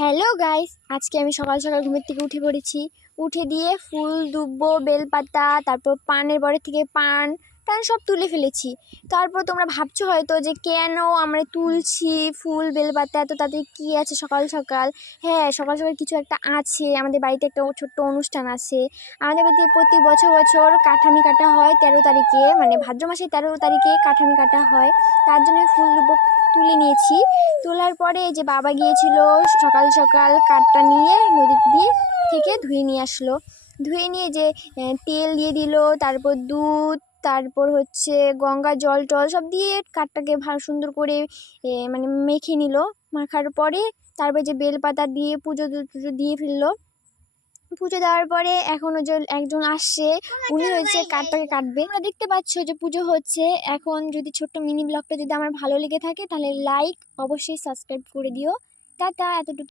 Hello guys, আজকে আমি সকাল সকাল ঘুমের থেকে উঠে পড়েছি। উঠে দিয়ে ফুল দুব্বো বেলপাতা, তারপর পানের বড়ের থেকে পান টান সব তুলে ফেলেছি। তারপর তোমরা ভাবছো হয়তো যে কেন আমরা তুলছি ফুল বেলপাতা, এত তাদের কি আছে সকাল সকাল। হ্যাঁ, সকাল সকাল কিছু একটা আছে। আমাদের বাড়িতে একটা ছোট্ট অনুষ্ঠান আছে। আমাদের বাড়িতে প্রতি বছর বছর কাঠামি কাটা হয় 13 তারিখে, মানে ভাদ্র মাসের 13 তারিখে কাঠামি কাটা হয়। তার জন্য ফুল দুব্বো তুলে নিয়েছি। তোলার পরে যে বাবা গিয়েছিল সকাল সকাল কাঠটা নিয়ে নদী দিয়ে থেকে ধুয়ে নিয়ে আসলো। ধুয়ে নিয়ে যে তেল দিয়ে দিল, তারপর দুধ, তারপর হচ্ছে গঙ্গা জল টল সব দিয়ে কাঠটাকে ভালো সুন্দর করে মানে মেখে নিল। মাখার পরে তারপর যে বেলপাতা দিয়ে পুজো টুজো দিয়ে ফেললো। পুজো দেওয়ার পরে এখন ওই যে একজন আসছে, উনি হচ্ছে কাঠটাকে কাটবে। তোমরা দেখতে পাচ্ছ যে পুজো হচ্ছে। এখন যদি ছোট্ট মিনি ব্লগটা যদি আমার ভালো লেগে থাকে তাহলে লাইক অবশ্যই সাবস্ক্রাইব করে দিও। টাটা, এতটুকু।